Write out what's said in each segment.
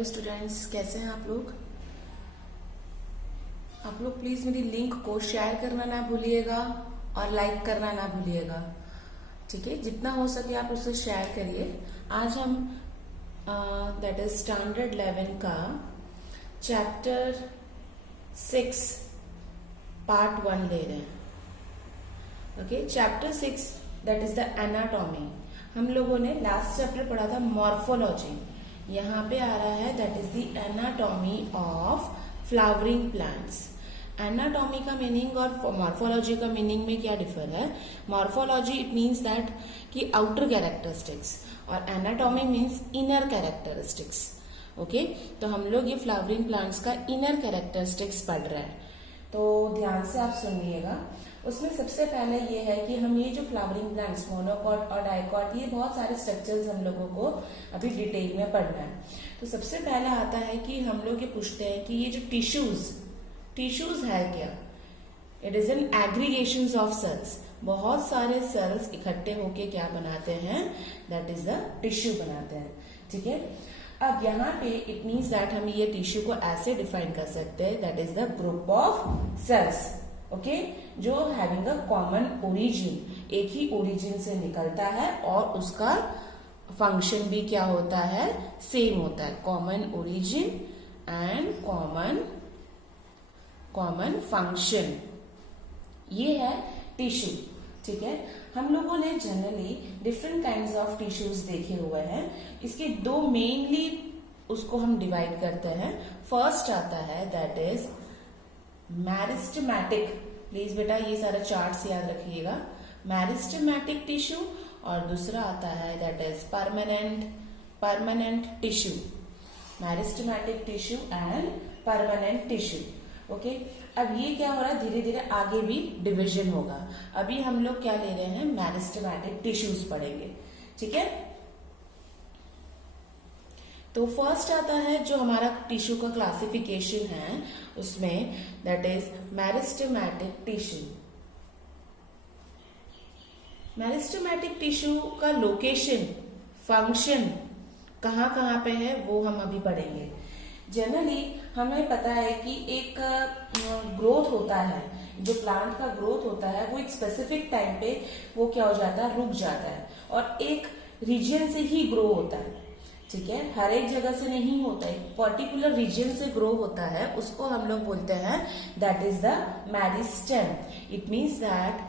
Hello students, कैसे हैं आप लोग। आप लोग प्लीज मेरी लिंक को शेयर करना ना भूलिएगा और लाइक करना ना भूलिएगा, ठीक है। जितना हो सके आप उसे शेयर करिए। आज हम दैट इज स्टैंडर्ड 11 का चैप्टर 6 पार्ट 1 ले रहे हैं। Okay, chapter 6 that is the anatomy. हम लोगों ने लास्ट चैप्टर पढ़ा था मॉर्फोलॉजी। यहाँ पे आ रहा है that is the anatomy of flowering plants. Anatomy का मीनिंग और मॉर्फोलॉजी का मीनिंग में क्या डिफर है। मॉर्फोलॉजी इट मीन्स दैट कि आउटर कैरेक्टरिस्टिक्स और anatomy means inner characteristics. Okay, तो हम लोग ये फ्लावरिंग प्लांट्स का इनर कैरेक्टरिस्टिक्स पढ़ रहे हैं, तो ध्यान से आप सुनिएगा। उसमें सबसे पहले ये है कि हम ये जो फ्लावरिंग प्लांट्स मोनोकॉट और डाइकॉट, ये बहुत सारे स्ट्रक्चर्स हम लोगों को अभी डिटेल में पढ़ना है। तो सबसे पहला आता है कि हम लोग ये पूछते हैं कि ये जो टिश्यूज है क्या। It is an aggregation of cells. बहुत सारे सेल्स इकट्ठे होके क्या बनाते हैं, दैट इज द टिश्यू बनाते हैं, ठीक है। अब यहाँ पे इट मीन्स दैट हम ये टिश्यू को ऐसे डिफाइन कर सकते हैं, that is the group of cells, okay, जो हैविंग अ कॉमन ओरिजिन, एक ही ओरिजिन से निकलता है और उसका फंक्शन भी क्या होता है, सेम होता है। Common origin and common function, ये है टिश्यू, ठीक है। हम लोगों ने generally different kinds of tissues देखे हुए हैं। इसके दो मेनली उसको हम डिवाइड करते हैं। फर्स्ट आता है दैट इज मैरिस्टेमैटिक। प्लीज बेटा ये सारा चार्ट्स याद रखिएगा। मैरिस्टेमैटिक टिश्यू और दूसरा आता है that is permanent tissue. Meristematic tissue and permanent tissue, okay. अब ये क्या हो रहा है, धीरे धीरे आगे भी डिवीजन होगा। अभी हम लोग क्या ले रहे हैं, मैरिस्टेमैटिक टिश्यूज पढ़ेंगे, ठीक है। तो फर्स्ट आता है जो हमारा टिश्यू का क्लासिफिकेशन है, उसमें that is मैरिस्टेमैटिक tissue. Meristematic tissue का लोकेशन, फंक्शन कहाँ पे है वो हम अभी पढ़ेंगे। जनरली हमें पता है कि एक ग्रोथ होता है, जो प्लांट का ग्रोथ होता है वो एक स्पेसिफिक टाइम पे वो क्या हो जाता है, रुक जाता है और एक रीजन से ही ग्रो होता है, ठीक है। हर एक जगह से नहीं होता है, पर्टिकुलर रीजन से ग्रो होता है, उसको हम लोग बोलते हैं that is the meristem. It means that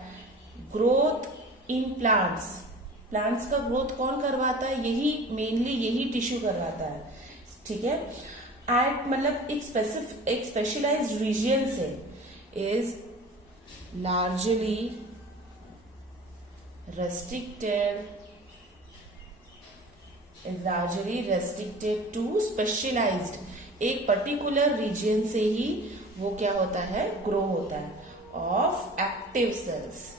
growth in plants का ग्रोथ कौन करवाता है, यही मेनली यही टिश्यू करवाता है, ठीक है। एट मतलब एक स्पेशलाइज्ड रीजन से is largely restricted to specialized, एक पर्टिकुलर रीजन से ही वो क्या होता है, ग्रो होता है, ऑफ एक्टिव सेल्स।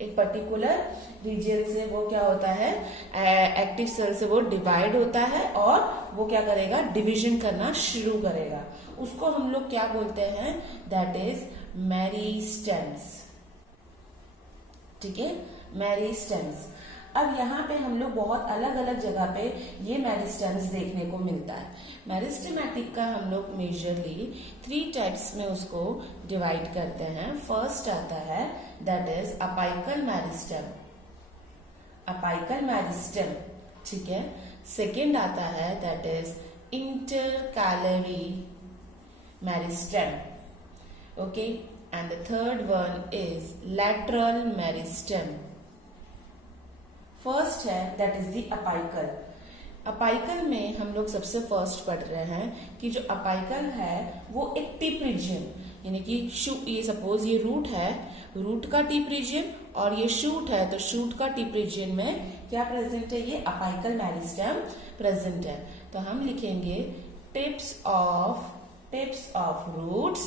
एक पर्टिकुलर रीजन से वो क्या होता है, एक्टिव सेल से वो डिवाइड होता है और वो क्या करेगा, डिवीजन करना शुरू करेगा। उसको हम लोग क्या बोलते हैं, दैट इज मेरिस्टेम्स, ठीक है, मेरिस्टेम्स। अब यहाँ पे हम लोग बहुत अलग अलग जगह पे ये मेरिस्टेम्स देखने को मिलता है। मेरिस्टेमैटिक का हम लोग मेजरली 3 टाइप्स में उसको डिवाइड करते हैं। फर्स्ट आता है दैट इज अपाइकल मेरिस्टेम, ठीक है। सेकेंड आता है that is intercalary meristem, okay, and the third one is lateral meristem. First है that is the apical. Apical में हम लोग सबसे फर्स्ट पढ़ रहे हैं कि जो अपाइकल है वो एक टिप रीजन, यानी कि ये सपोज ये रूट है, रूट का टिप रीजन और ये शूट है, तो शूट का टिप रीजन में क्या प्रेजेंट है, ये अपाइकल मेरिस्टेम प्रेजेंट है। तो हम लिखेंगे tips of roots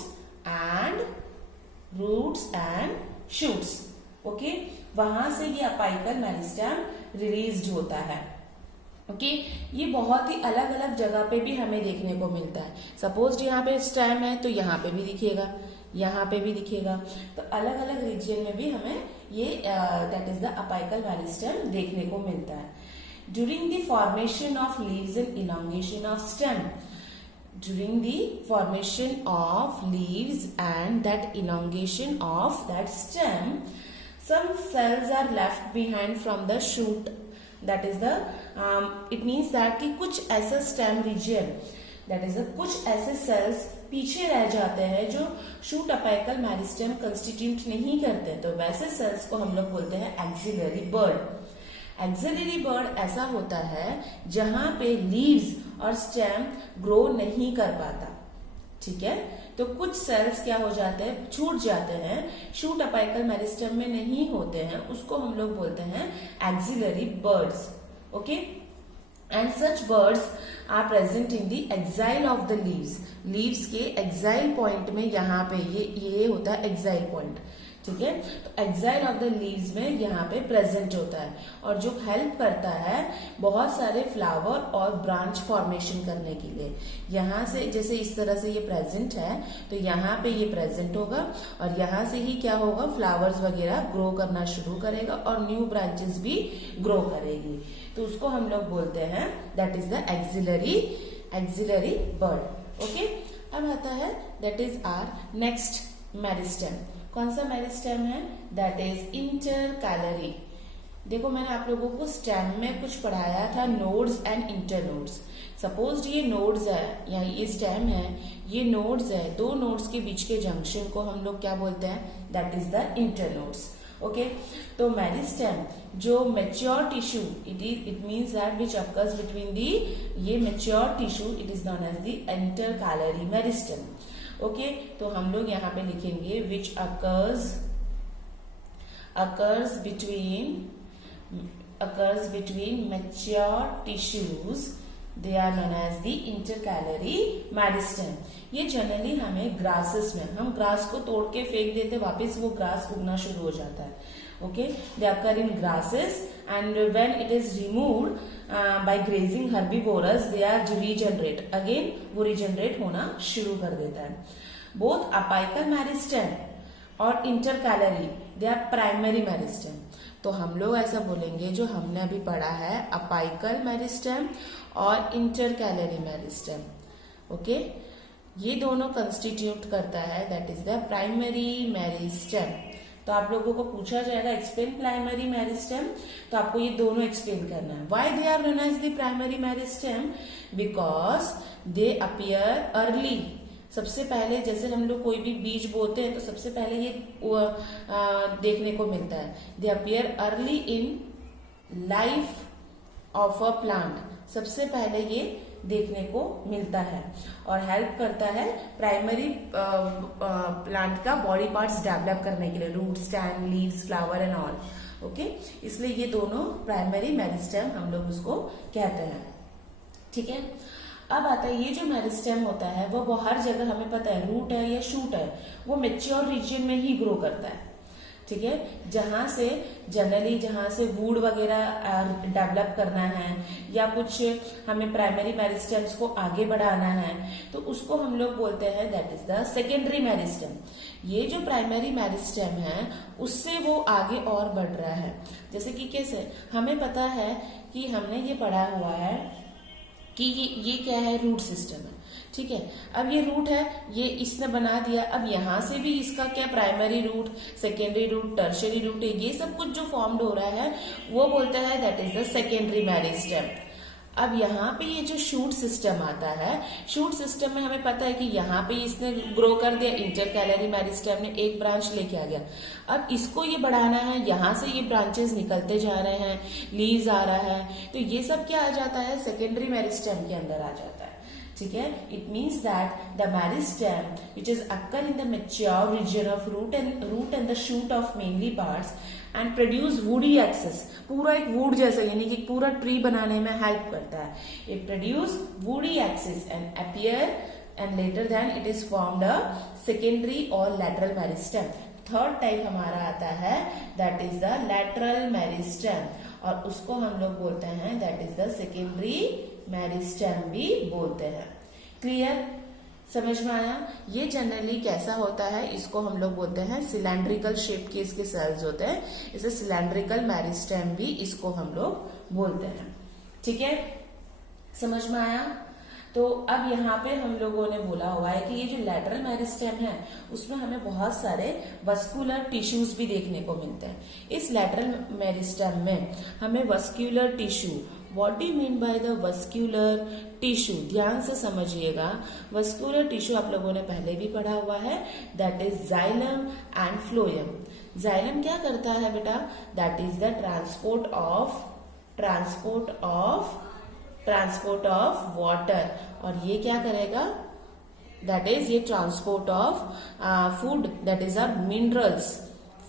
and shoots, okay. वहां से ये अपाइकल मेरिस्टेम रिलीज्ड होता है, ओके। ये बहुत ही अलग अलग जगह पे भी हमें देखने को मिलता है। सपोज यहाँ पे स्टेम है तो यहाँ पे भी दिखेगा, यहाँ पे भी दिखेगा, तो अलग अलग रीजन में भी हमें ये that is the apical meristem देखने को मिलता है। during the formation of leaves and elongation of stem. During the formation of leaves and that elongation of that stem, some cells are left behind from the shoot. That is the it means that कि कुछ ऐसा stem region, that is कुछ ऐसे cells पीछे रह जाते हैं जो शूट अपाइकल मेरिस्टेम कंस्टिट्यूट नहीं करते, तो वैसे सेल्स को हम लोग बोलते हैं एक्सिलरी बर्ड। एक्सिलरी बर्ड ऐसा होता है जहां पे लीव्स और स्टेम ग्रो नहीं कर पाता, ठीक है। तो कुछ सेल्स क्या हो जाते हैं, छूट जाते हैं, शूट अपाइकल मेरिस्टेम में नहीं होते हैं, उसको हम लोग बोलते हैं axillary buds, okay. And such buds are present in the axil of the leaves. Leaves के एक्साइल पॉइंट में यहाँ पे ये होता है एक्साइल पॉइंट, ठीक है। तो एक्साइल ऑफ द लीव्स में यहाँ पे प्रेजेंट होता है और जो हेल्प करता है बहुत सारे फ्लावर और ब्रांच फॉर्मेशन करने के लिए। यहाँ से जैसे इस तरह से ये प्रेजेंट है तो यहाँ पे ये प्रेजेंट होगा और यहाँ से ही क्या होगा, फ्लावर्स वगैरह ग्रो करना शुरू करेगा और न्यू ब्रांचेस भी ग्रो करेगी, तो उसको हम लोग बोलते हैं that is the axillary bud, okay. अब आता है that is our next meristem. कौन सा मेरिस्टेम है, दैट इज इंटरकैलरी। देखो मैंने आप लोगों को स्टेम में कुछ पढ़ाया था, नोड्स एंड इंटरनोड्स। सपोज ये नोड्स है या ये स्टेम है, ये नोड्स है, दो नोड्स के बीच के जंक्शन को हम लोग क्या बोलते हैं, that is the internodes, okay. तो मेरिस्टेम जो mature tissue, it means that which occurs between the, ये mature tissue it is known as the intercalary meristem, okay. तो हम लोग यहाँ पे लिखेंगे which occurs between mature tissues, they are known as the intercalary meristem. ये generally हमें grasses में, हम ग्रास को तोड़ के फेंक देते, वापस वो ग्रास उगना शुरू हो जाता है, okay. They occur in grasses and when it is removed by grazing herbivorous they are regenerate, again वो रीजनरेट होना शुरू कर देता है। बोथ अपाइकल मेरिस्टेम और intercalary they are primary meristem. तो हम लोग ऐसा बोलेंगे जो हमने अभी पढ़ा है, अपाइकल मेरिस्टेम और इंटरकैलरी मेरिस्टेम, ओके। ये दोनों कंस्टिट्यूट करता है that is the primary meristem. तो आप लोगों को पूछा जाएगा एक्सप्लेन प्राइमरी मेरिस्टेम, तो आपको ये दोनों एक्सप्लेन करना है। Why they are known as the primary meristem, because they appear early. सबसे पहले जैसे हम लोग कोई भी बीज बोते हैं तो सबसे पहले ये देखने को मिलता है, दे appear early in life of a plant. सबसे पहले ये देखने को मिलता है और हेल्प करता है प्राइमरी प्लांट का बॉडी पार्ट्स डेवलप करने के लिए, root, stem, leaves, flower and all, okay. इसलिए ये दोनों प्राइमरी मेरिस्टेम हम लोग उसको कहते हैं, ठीक है। अब आता है ये जो मेरिस्टेम होता है वो हर जगह हमें पता है, रूट है या शूट है, वो मेच्योर रीजन में ही ग्रो करता है, ठीक है। जहां से जनरली जहां से वुड वगैरह डेवलप करना है या कुछ हमें प्राइमरी मेरिस्टेम्स को आगे बढ़ाना है तो उसको हम लोग बोलते हैं that is the secondary meristem. ये जो प्राइमरी मेरिस्टेम है उससे वो आगे और बढ़ रहा है। जैसे कि कैसे, हमें पता है कि हमने ये पढ़ा हुआ है कि ये क्या है, रूट सिस्टम है, ठीक है। अब ये रूट है, ये इसने बना दिया, अब यहां से भी इसका क्या primary root, secondary root, tertiary root है, ये सब कुछ जो फॉर्म्ड हो रहा है वो बोलते हैं that is the secondary meristem. अब यहाँ पे ये जो शूट सिस्टम आता है, शूट सिस्टम में हमें पता है कि यहाँ पे इसने ग्रो कर दिया, इंटरकैलरी मेरिस्टेम ने एक ब्रांच लेके आ गया, अब इसको ये बढ़ाना है, यहाँ से ये ब्रांचेस निकलते जा रहे हैं, लीव्स आ रहा है, तो ये सब क्या आ जाता है, सेकेंडरी मेरिस्टेम के अंदर आ जाता है, ठीक है। It means that the meristem which is occur in the mature region of root and the shoot of mainly parts and produce woody axes, पूरा एक वुड जैसा यानी कि पूरा ट्री बनाने में हेल्प करता है। It produce woody axes and appear and later then it is formed a secondary और लैटरल मेरिस्टेम। थर्ड टाइप हमारा आता है that is the lateral meristem और उसको हम लोग बोलते हैं that is the secondary meristem भी बोलते हैं। क्लियर, समझ में आया? ये जनरली कैसा होता है, इसको हम लोग बोलते हैं सिलेंड्रिकल शेप के इसके सेल्स होते हैं, इसे सिलेंड्रिकल मेरिस्टेम भी इसको हम लोग बोलते हैं। ठीक है, समझ में आया। तो अब यहाँ पे हम लोगों ने बोला हुआ है कि ये जो लैटरल मेरिस्टेम है उसमें हमें बहुत सारे वस्कुलर टिश्यूज भी देखने को मिलते हैं। इस लैटरल मेरिस्टेम में हमें vascular tissue, what do you mean by the vascular tissue, ध्यान से समझिएगा। वस्कुलर टिश्यू आप लोगों ने पहले भी पढ़ा हुआ है, that is xylem and phloem. Xylem क्या करता है बेटा, that is the transport of water, और ये क्या करेगा, दैट इज ये transport of food, that is or minerals,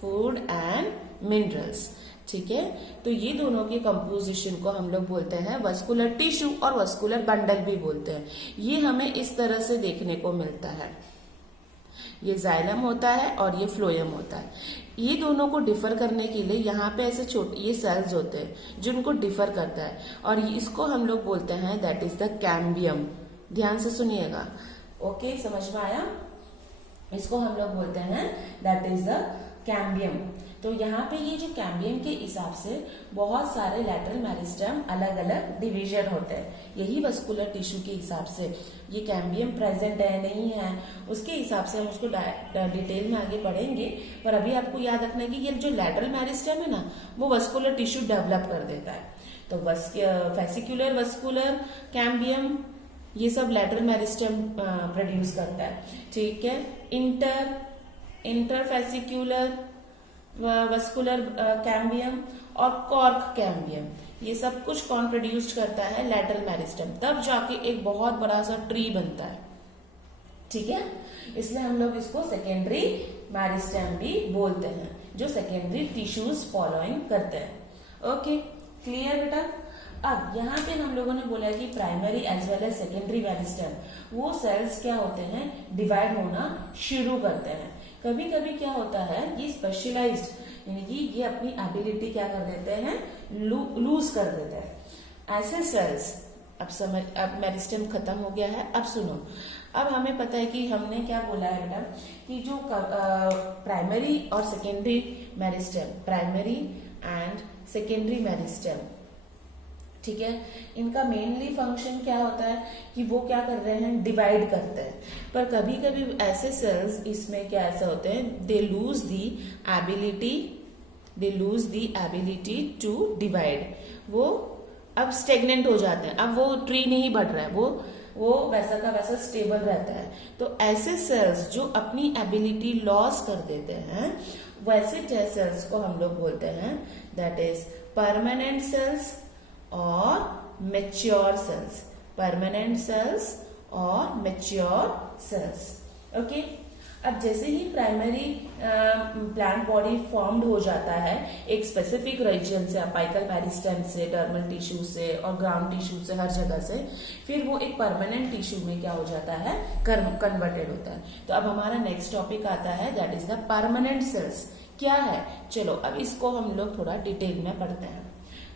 food and minerals. ठीक है, तो ये दोनों के कंपोजिशन को हम लोग बोलते हैं वस्कुलर टिश्यू और वस्कुलर बंडल भी बोलते हैं। ये हमें इस तरह से देखने को मिलता है, ये जाइलम होता है और ये फ्लोएम होता है। ये दोनों को डिफर करने के लिए यहाँ पे ऐसे छोटे ये सेल्स होते हैं जिनको डिफर करता है, और इसको हम लोग बोलते हैं दैट इज द कैम्बियम। ध्यान से सुनिएगा, ओके, समझ में आया। इसको हम लोग बोलते हैं दैट इज द कैम्बियम। तो यहाँ पे ये जो कैम्बियम के हिसाब से बहुत सारे लैटरल मेरिस्टेम अलग अलग डिवीजन होते हैं। यही वस्कुलर टिश्यू के हिसाब से ये कैम्बियम प्रेजेंट है नहीं है उसके हिसाब से हम उसको डिटेल में आगे पढ़ेंगे, पर अभी आपको याद रखना है कि ये जो लैटरल मेरिस्टेम है ना वो वस्कुलर टिश्यू डेवलप कर देता है। तो फेसिकुलर, वस्कुलर, कैम्बियम, ये सब लैटरल मेरिस्टेम प्रोड्यूस करता है। ठीक है, इंटरफेसिकुलर वस्कुलर कैम्बियम और कॉर्क कैम्बियम, ये सब कुछ कौन प्रोड्यूस्ड करता है, लैटरल मेरिस्टेम, तब जाके एक बहुत बड़ा सा ट्री बनता है। ठीक है, इसलिए हम लोग इसको सेकेंडरी मेरिस्टेम भी बोलते हैं, जो सेकेंडरी टिश्यूज फॉलोइंग करते हैं। ओके, क्लियर बेटा। अब यहाँ पे हम लोगों ने बोला है कि primary as well as secondary meristem वो सेल्स क्या होते हैं, डिवाइड होना शुरू करते हैं। कभी कभी क्या होता है, ये स्पेशलाइज्ड यानी कि ये अपनी एबिलिटी क्या कर देते हैं, लूज कर देते हैं। ऐसे सेल्स, अब मेरिस्टेम खत्म हो गया है। अब सुनो, अब हमें पता है कि हमने क्या बोला है बेटा कि जो प्राइमरी और secondary meristem, primary and secondary meristem, ठीक है, इनका मेनली फंक्शन क्या होता है कि वो क्या कर रहे हैं, डिवाइड करते हैं। पर कभी कभी ऐसे सेल्स इसमें क्या ऐसा होते हैं, they lose the ability to divide. वो अब स्टेगनेंट हो जाते हैं, अब वो ट्री नहीं बढ़ रहा है, वो वैसा का वैसा स्टेबल रहता है। तो ऐसे सेल्स जो अपनी एबिलिटी लॉस कर देते हैं, वैसे सेल्स को हम लोग बोलते हैं दैट इज परमानेंट सेल्स और मैच्योर सेल्स, परमानेंट सेल्स और मैच्योर सेल्स। ओके, अब जैसे ही प्राइमरी प्लांट बॉडी फॉर्म्ड हो जाता है एक स्पेसिफिक रीजन से, अपाइकल मेरिस्टेम से, डर्मल टिश्यू से और ग्राउंड टिश्यू से, हर जगह से, फिर वो एक परमानेंट टिश्यू में क्या हो जाता है, कन्वर्टेड होता है। तो अब हमारा नेक्स्ट टॉपिक आता है that is the permanent cells. क्या है, चलो अब इसको हम लोग थोड़ा डिटेल में पढ़ते हैं।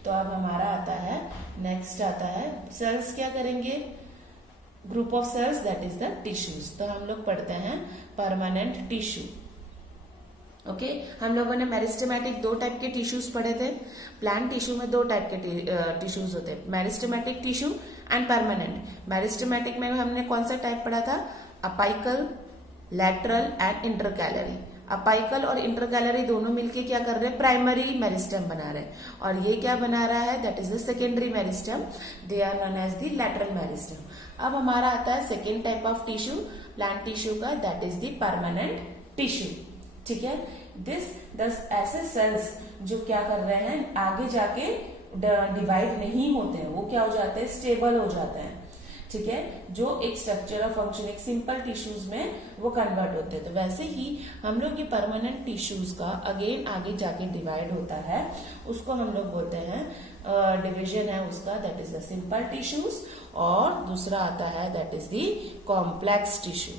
तो अब हमारा आता है, नेक्स्ट आता है सेल्स, क्या करेंगे, group of cells that is the tissues. तो हम लोग पढ़ते हैं परमानेंट टिश्यू। ओके, हम लोगों ने मेरिस्टेमेटिक 2 टाइप के टिश्यूज पढ़े थे। प्लांट टिश्यू में 2 टाइप के टिश्यूज होते हैं, meristematic tissue and permanent. Meristematic में हमने कौन सा टाइप पढ़ा था, apical, lateral and intercalary. Apical और इंटरकैलरी दोनों मिलके क्या कर रहे हैं, प्राइमरी मेरिस्टेम बना रहे हैं, और ये क्या बना रहा है, that is the secondary meristem, they are known as the lateral meristem. अब हमारा आता है second type of tissue, plant tissue का, that is the permanent tissue. ठीक है, ऐसे सेल्स जो क्या कर रहे हैं, आगे जाके डिवाइड नहीं होते हैं, वो क्या हो जाते हैं, स्टेबल हो जाते हैं। ठीक है, जो एक स्ट्रक्चर और फंक्शन एक सिंपल टिश्यूज में वो कन्वर्ट होते हैं। तो वैसे ही हम लोग ये परमानेंट टिश्यूज का अगेन आगे जाके डिवाइड होता है, उसको हम लोग बोलते हैं, डिवीजन है उसका, that is the simple tissues, और दूसरा आता है that is the complex tissue.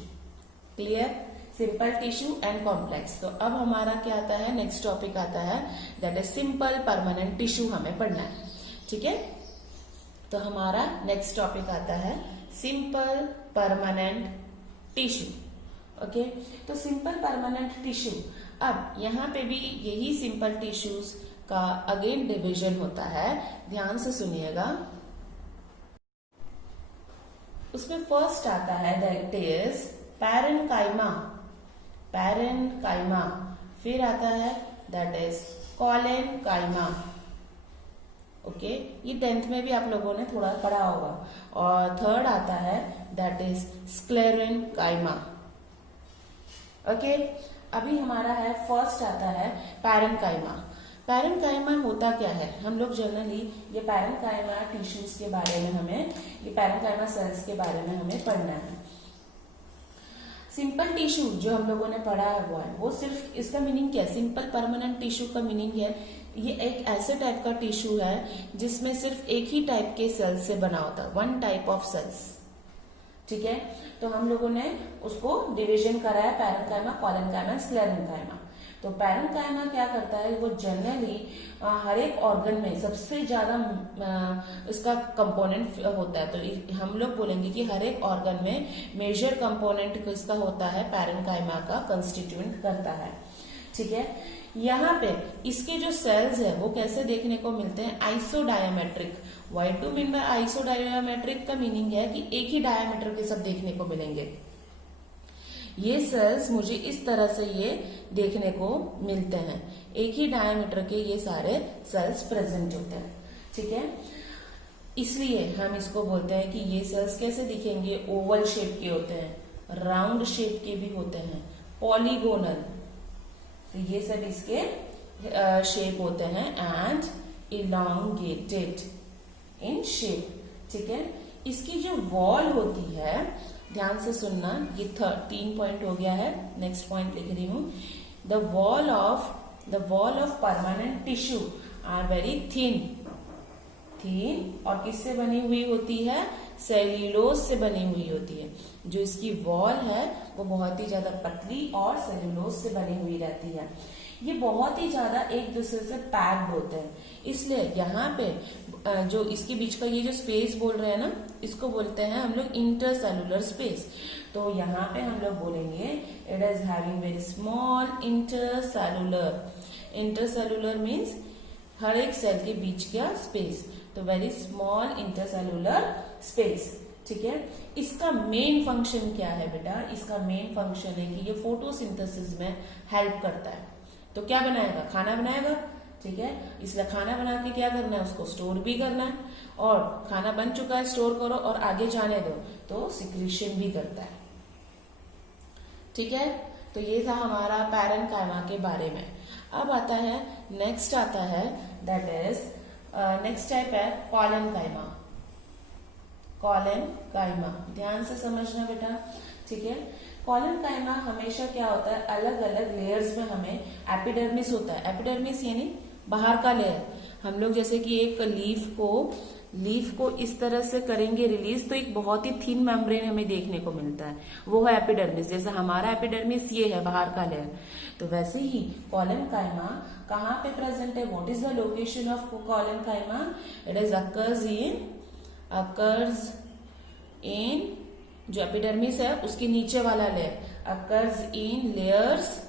Clear, simple tissue and complex. तो अब हमारा क्या आता है, नेक्स्ट टॉपिक आता है that is simple permanent tissue, हमें पढ़ना है। ठीक है, तो हमारा नेक्स्ट टॉपिक आता है सिंपल परमानेंट टिश्यू। ओके, तो सिंपल परमानेंट टिश्यू, अब यहाँ पे भी यही सिंपल टिश्यूज का अगेन डिवीजन होता है। ध्यान से सुनिएगा, उसमें फर्स्ट आता है दैट इज पैरेन्काइमा, पैरेन्काइमा। फिर आता है दैट इज कॉलेनकाइमा। ओके, ये 10th में भी आप लोगों ने थोड़ा पढ़ा होगा। और थर्ड आता है दैट इज स्क्लेरेनकाइमा। ओके, अभी हमारा है फर्स्ट आता है पैरेन्काइमा। पैरेन्काइमा होता क्या है, हम लोग जनरली ये पैरेन्काइमा टिश्यूज के बारे में हमें, ये पैरेन्काइमा सेल्स के बारे में हमें पढ़ना है। सिंपल टिश्यू जो हम लोगों ने पढ़ा हुआ है वो सिर्फ, इसका मीनिंग क्या है, सिंपल परमानेंट टिश्यू का मीनिंग है ये एक ऐसे टाइप का टिश्यू है जिसमें सिर्फ एक ही टाइप के सेल्स से बना होता है, वन टाइप ऑफ सेल्स। ठीक है, तो हम लोगों ने उसको डिवीजन करा है पैरेन्काइमा, कॉलेनकाइमा, स्क्लेरेनकाइमा। तो पैरेन्काइमा क्या करता है, वो जनरली हर एक ऑर्गन में सबसे ज्यादा इसका कंपोनेंट होता है। तो हम लोग बोलेंगे कि हर एक ऑर्गन में मेजर कंपोनेंट इसका होता है, पैरेन्काइमा का कंस्टिट्यूएंट करता है। ठीक है, यहाँ पे इसके जो सेल्स है वो कैसे देखने को मिलते हैं, isodiametric. Why to mean by isodiametric का मीनिंग है कि एक ही डायमीटर के सब देखने को मिलेंगे। ये सेल्स मुझे इस तरह से ये देखने को मिलते हैं, एक ही डायमीटर के ये सारे सेल्स प्रेजेंट होते हैं। ठीक है, इसलिए हम इसको बोलते हैं कि ये सेल्स कैसे दिखेंगे, ओवल शेप के होते हैं, राउंड शेप के भी होते हैं, पॉलीगोनल। तो ये सब इसके शेप होते हैं एंड इलॉन्गेटेड इन शेप। ठीक है, इसकी जो वॉल होती है, ध्यान से सुनना, ये 3 पॉइंट हो गया है, नेक्स्ट पॉइंट लिख रही हूं। The wall of permanent tissue are very thin, और किससे बनी हुई होती है, सेल्यूलोज से बनी हुई होती है। जो इसकी वॉल है वो बहुत ही ज्यादा पतली और सेल्यूलोज से बनी हुई रहती है। ये बहुत ही ज्यादा एक दूसरे से पैक्ड होते हैं, इसलिए यहाँ पे जो इसके बीच का ये जो स्पेस बोल रहे हैं ना, इसको बोलते हैं हम लोग इंटरसेलुलर स्पेस। तो यहाँ पे हम लोग बोलेंगे it is having very small intercellular. Intercellular means हर एक सेल के बीच का स्पेस, तो वेरी स्मॉल इंटरसेलुलर स्पेस। ठीक है, इसका मेन फंक्शन क्या है बेटा, इसका मेन फंक्शन है कि ये फोटोसिंथेसिस में हेल्प करता है। तो क्या बनाएगा, खाना बनाएगा। ठीक है, इसलिए खाना बना के क्या करना है, उसको स्टोर भी करना है, और खाना बन चुका है स्टोर करो और आगे जाने दो, तो सिक्रीशन भी करता है। ठीक है, तो ये था हमारा पैरेन्काइमा के बारे में। अब आता है नेक्स्ट आता है दैट इज नेक्स्ट टाइप है कॉलेनकाइमा। कॉलेनकाइमा ध्यान से समझना बेटा। ठीक है, कॉलेनकाइमा हमेशा क्या होता है, अलग अलग लेयर्स में हमें एपिडर्मिस होता है। एपिडर्मिस यानी बाहर का लेयर। हम लोग जैसे कि एक लीफ को इस तरह से करेंगे रिलीज, तो एक बहुत ही थिन मेम्ब्रेन हमें देखने को मिलता है, वो है एपिडर्मिस। जैसे हमारा एपिडर्मिस ये है बाहर का लेयर, तो वैसे ही कॉलेनकाइमा कहाँ पे प्रेजेंट है, what is the location of collenchyma, it is occurs in जो एपिडर्मिस है उसके नीचे वाला layer, occurs in layers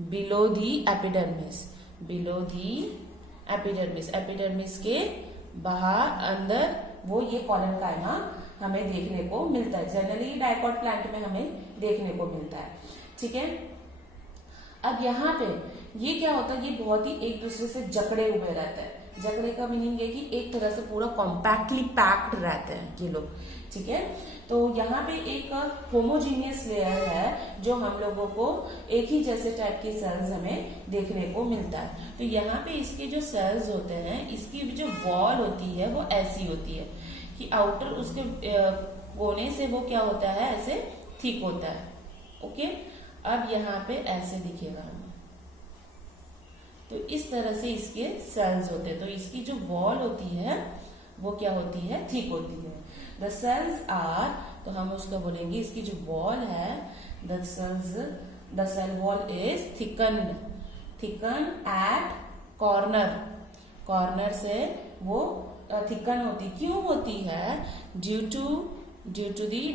below the epidermis, below the epidermis. Epidermis के बाहर अंदर वो ये कॉलेनकाइमा हमें देखने को मिलता है। जनरली डाइकॉट प्लांट में हमें देखने को मिलता है। ठीक है, अब यहाँ पे ये क्या होता है, ये बहुत ही एक दूसरे से जकड़े हुए रहते हैं। जकड़े का मीनिंग है कि एक तरह से पूरा कॉम्पैक्टली पैक्ड रहते हैं ये लोग। ठीक है, तो यहाँ पे एक होमोजीनियस लेयर है जो हम लोगों को एक ही जैसे टाइप के सेल्स हमें देखने को मिलता है। तो यहाँ पे इसके जो सेल्स होते हैं, इसकी जो वॉल होती है वो ऐसी होती है कि आउटर उसके कोने से वो क्या होता है, ऐसे थिक होता है। ओके, अब यहाँ पे ऐसे दिखेगा हमें, तो इस तरह से इसके सेल्स होते हैं। तो इसकी जो वॉल होती है वो क्या होती है, थिक होती है। द सेल्स आर, तो हम उसका बोलेंगे इसकी जो वॉल है, the cell wall is thickened at corner से वो थिकन होती। क्यों होती है, ड्यू टू दी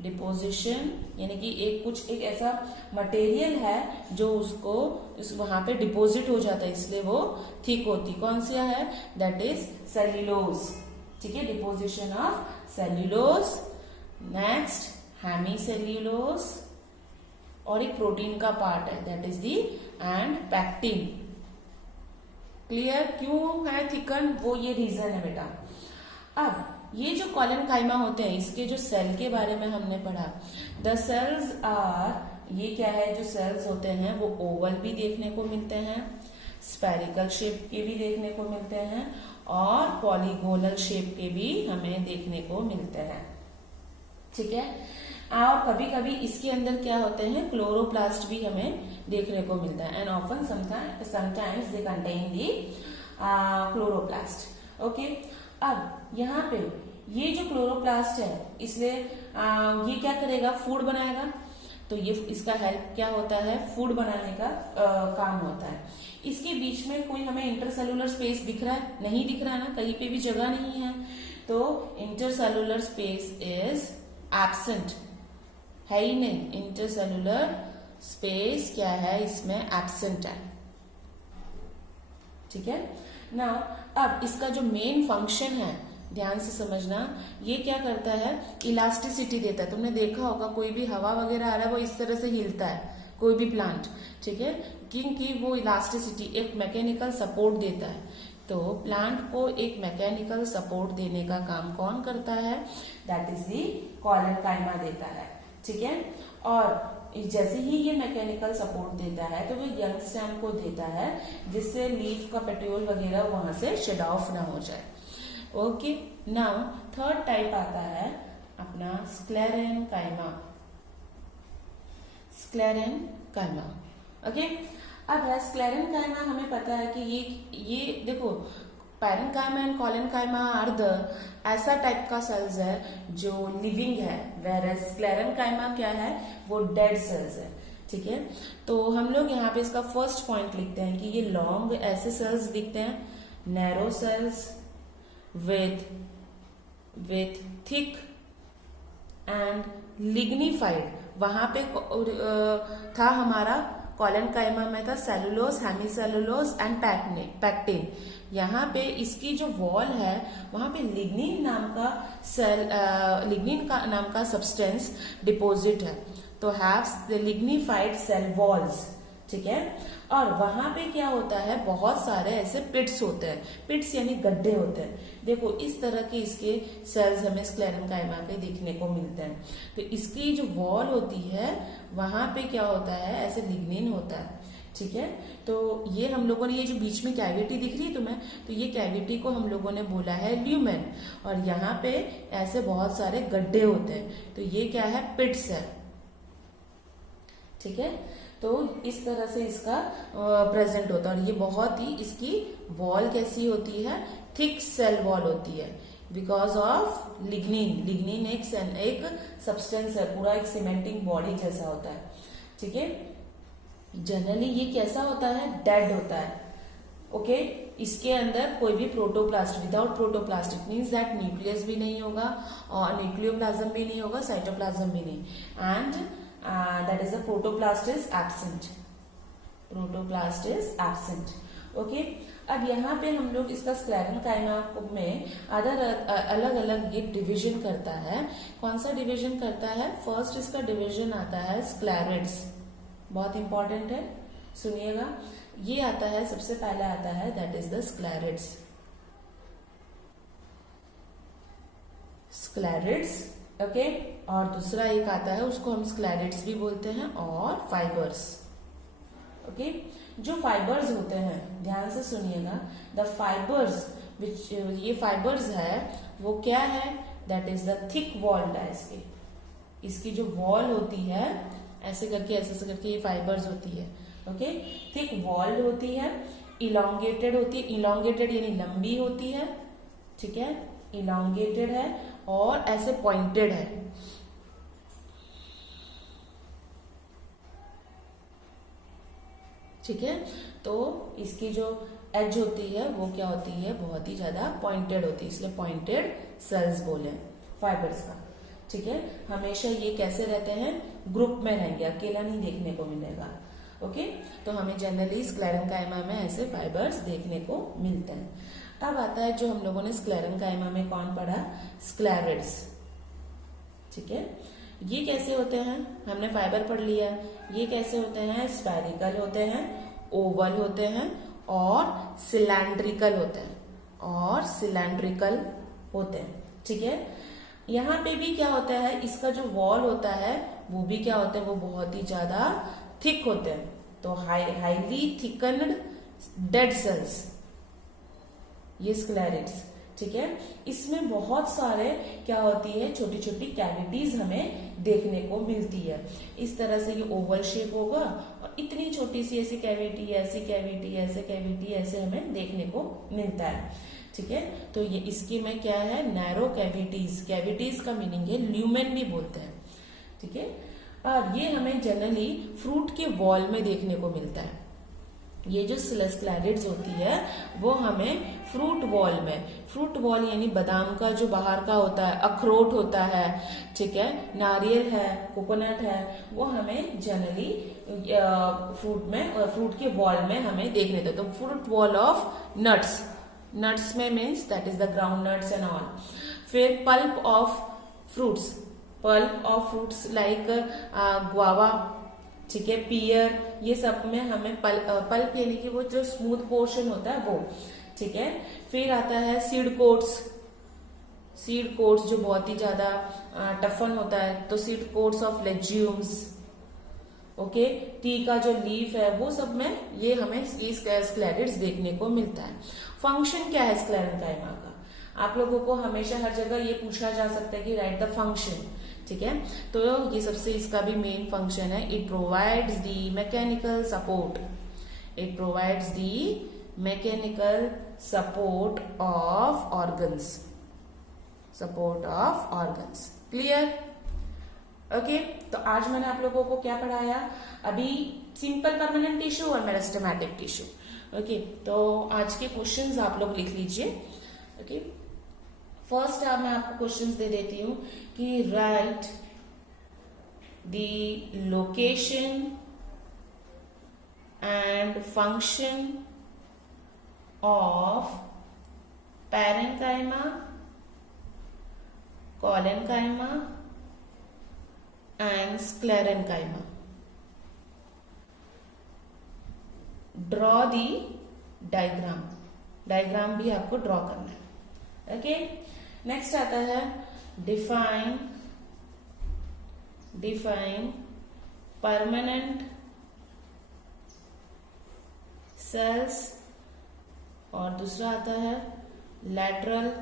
डिपोजिशन यानी कि एक ऐसा मटेरियल है जो उसको वहां पे डिपोजिट हो जाता है, इसलिए वो थिक होती। कौन सा है, दैट इज सेल्यूलोज। ठीक है, deposition of cellulose, next hemicellulose, और एक प्रोटीन का पार्ट है that is the and pectin. Clear? क्यों है थिकन, वो ये रीजन है बेटा। अब ये जो कॉलेनकाइमा होते हैं, इसके जो सेल के बारे में हमने पढ़ा, द सेल्स आर, ये क्या है, जो सेल्स होते हैं वो ओवल भी देखने को मिलते हैं, स्फेरिकल शेप के भी देखने को मिलते हैं, और पॉलीगोनल शेप के भी हमें देखने को मिलते हैं। ठीक है, और कभी कभी इसके अंदर क्या होते हैं, क्लोरोप्लास्ट भी हमें देखने को मिलता है, and often sometimes they contain the chloroplast. Okay, अब यहाँ पे ये जो क्लोरोप्लास्ट है, इसलिए ये क्या करेगा, फूड बनाएगा। तो ये इसका हेल्प क्या होता है, फूड बनाने का काम होता है। इसके बीच में कोई हमें इंटरसेलुलर स्पेस दिख रहा है? नहीं दिख रहा ना, कहीं पे भी जगह नहीं है, तो इंटरसेलुलर स्पेस इज एब्सेंट, है ही नहीं। इंटरसेलुलर स्पेस क्या है, इसमें एब्सेंट है। ठीक है ना। अब इसका जो मेन फंक्शन है, ध्यान से समझना, ये क्या करता है, इलास्टिसिटी देता है। तुमने देखा होगा कोई भी हवा वगैरह आ रहा है वो इस तरह से हिलता है, कोई भी प्लांट, ठीक है, क्योंकि वो इलास्टिसिटी एक मैकेनिकल सपोर्ट देता है। तो प्लांट को एक मैकेनिकल सपोर्ट देने का काम कौन करता है, दैट इज दी कॉलेनकाइमा देता है। ठीक है, और जैसे ही ये मैकेनिकल सपोर्ट देता है तो वो यंग स्टेम को देता है, जिससे लीफ का पेट्यूल वगैरह वहां से शेड ऑफ ना हो जाए। ओके, नाउ थर्ड टाइप आता है अपना स्क्लेरेनकाइमा। Sclerenchyma, okay. अब है स्क्लेरेनकाइमा, हमें पता है कि ये देखो, parenchyma and collenchyma are the ऐसा टाइप का सेल्स है जो लिविंग है, वेरएज स्क्लेरेनकाइमा क्या है, वो डेड सेल्स है। ठीक है, तो हम लोग यहाँ पे इसका फर्स्ट पॉइंट लिखते हैं कि ये लॉन्ग ऐसे सेल्स दिखते हैं, narrow cells with thick and lignified। वहां पे था हमारा कॉलेनकाइमा में था सेलुलोज, हेमीसेलुलोज एंड पैक्टिन। यहाँ पे इसकी जो वॉल है वहां पे लिग्निन नाम का लिग्निन का नाम का सब्सटेंस डिपोजिट है, तो हैव लिग्निफाइड सेल वॉल्स। ठीक है, और वहां पे क्या होता है, बहुत सारे ऐसे पिट्स होते हैं, पिट्स यानी गड्ढे होते हैं। देखो इस तरह के इसके सेल्स हमें स्क्लेरेनकाइमा के देखने को मिलते हैं। तो इसकी जो वॉल होती है वहां पे क्या होता है, ऐसे लिग्निन होता है। ठीक है, तो ये हम लोगों ने, ये जो बीच में कैविटी दिख रही है तुम्हें, तो ये कैविटी को हम लोगों ने बोला है ल्यूमेन, और यहाँ पे ऐसे बहुत सारे गड्ढे होते हैं, तो ये क्या है, पिट्स है। ठीक है, तो इस तरह से इसका प्रेजेंट होता है, और ये बहुत ही, इसकी वॉल कैसी होती है, थिक सेल वॉल होती है, बिकॉज ऑफ लिग्निन। लिग्निन एक सब्सटेंस है, पूरा एक सीमेंटिंग बॉडी जैसा होता है। ठीक है, जनरली ये कैसा होता है, डेड होता है। ओके, इसके अंदर कोई भी protoplast, without protoplast it means that nucleus भी नहीं होगा, और न्यूक्लियोप्लाज्म भी नहीं होगा, साइटोप्लाज्म भी नहीं, and that is the protoplasm is absent। protoplasm is absent। Okay, अब यहाँ पे हम लोग इसका स्क्लेरेनकाइमा में अलग अलग ये डिवीजन करता है। कौन सा डिवीजन करता है, फर्स्ट इसका डिवीजन आता है स्क्लेरिड्स, बहुत इंपॉर्टेंट है, सुनिएगा। ये आता है, सबसे पहले आता है दैट इज द स्क्लेरिड्स। स्क्लेरिड्स, ओके, और दूसरा एक आता है, उसको हम स्क्लेरिड्स भी बोलते हैं, और फाइबर्स। ओके, जो फाइबर्स होते हैं, ध्यान से सुनिएगा, द फाइबर्स विच, ये फाइबर्स है वो क्या है, that is the thick walled है इसकी जो वॉल होती है, ऐसे करके ये फाइबर्स होती है। ओके, थिक वॉल्ड होती है, इलोंगेटेड होती है, इलोंगेटेड यानी लंबी होती है। ठीक है, इलोंगेटेड है और ऐसे पॉइंटेड है। ठीक है, तो इसकी जो एज होती है वो क्या होती है, बहुत ही ज्यादा पॉइंटेड होती है, इसलिए पॉइंटेड सेल्स बोले फाइबर्स का। ठीक है, हमेशा ये कैसे रहते हैं, ग्रुप में रहेंगे, अकेला नहीं देखने को मिलेगा। ओके, तो हमें जनरली स्क्लेरेनकाइमा में ऐसे फाइबर्स देखने को मिलते हैं। अब आता है जो हम लोगों ने स्क्लेरेनकाइमा में कौन पढ़ा, स्क्लेरिड्स। ठीक है, ये कैसे होते हैं, हमने फाइबर पढ़ लिया। ये कैसे होते हैं, स्फेरिकल होते हैं, ओवल होते हैं और सिलेंड्रिकल होते हैं, ठीक है। यहाँ पे भी क्या होता है, इसका जो वॉल होता है वो भी क्या होते हैं, वो बहुत ही ज्यादा थिक होते हैं। तो हाईली थिकन्ड डेड सेल्स, ये स्क्लेरिड्स। ठीक है, इसमें बहुत सारे क्या होती है, छोटी छोटी कैविटीज हमें देखने को मिलती है। इस तरह से ये ओवल शेप होगा और इतनी छोटी सी ऐसी कैविटी, ऐसी कैविटी, ऐसे कैविटी, ऐसे हमें देखने को मिलता है। ठीक है, तो ये इसकी में क्या है, नैरो कैविटीज। कैविटीज का मीनिंग है ल्यूमेन भी बोलते हैं। ठीक है, और ये हमें जनरली फ्रूट के वॉल में देखने को मिलता है। ये जो स्क्लेरिड्स होती है वो हमें फ्रूट वॉल यानी बादाम का जो बाहर का होता है, अखरोट होता है, ठीक है, नारियल है, कोकोनट है, वो हमें जनरली फ्रूट के वॉल में हमें देखने देते। तो फ्रूट वॉल ऑफ नट्स में means that is the ground nuts and all. फिर pulp of fruits like guava, ठीक है, पियर, ये सब में हमें पल्प यानी कि वो जो स्मूथ पोर्शन होता है वो। ठीक है, फिर आता है सीड कोट्स जो बहुत ही ज्यादा टफन होता है, तो seed coats of legumes. Okay, tea का जो लीफ है वो सब में ये हमें स्क्लेरिड्स देखने को मिलता है। फंक्शन क्या है स्क्लेरेनकाइमा का, आप लोगों को हमेशा हर जगह ये पूछा जा सकता है कि राइट द फंक्शन। ठीक है, तो ये सबसे इसका भी मेन फंक्शन है, it provides the mechanical support of organs. Clear? Okay, तो आज मैंने आप लोगों को क्या पढ़ाया, अभी सिंपल परमानेंट टिश्यू और मेरिस्टेमेटिक टिश्यू। ओके, तो आज के क्वेश्चंस आप लोग लिख लीजिए। ओके, फर्स्ट मैं आपको क्वेश्चंस दे देती हूं कि right the location and function of parenchyma, collenchyma and sclerenchyma. Draw the diagram भी आपको ड्रॉ करना है। ओके, नेक्स्ट आता है डिफाइन परमानेंट सेल्स और दूसरा आता है लैटरल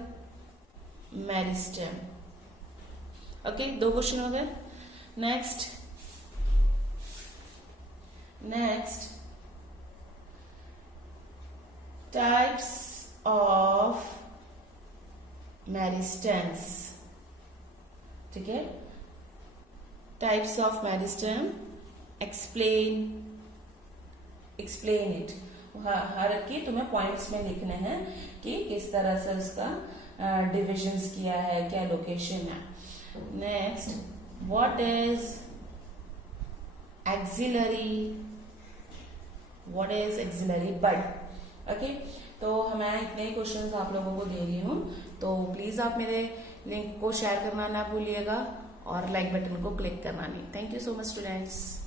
मेरिस्टेम। ओके, 2 क्वेश्चन हो गए। Next types of meristems. ठीक है, types of meristem, explain it. हर की तुम्हें पॉइंट्स में लिखने हैं कि किस तरह से उसका डिविजन्स किया है, क्या लोकेशन है। Next, what is axillary bud. Okay, तो मैं इतने ही क्वेश्चंस आप लोगों को दे रही हूँ, तो प्लीज आप मेरे लिंक को शेयर करना ना भूलिएगा और लाइक बटन को क्लिक करना नहीं। Thank you so much students.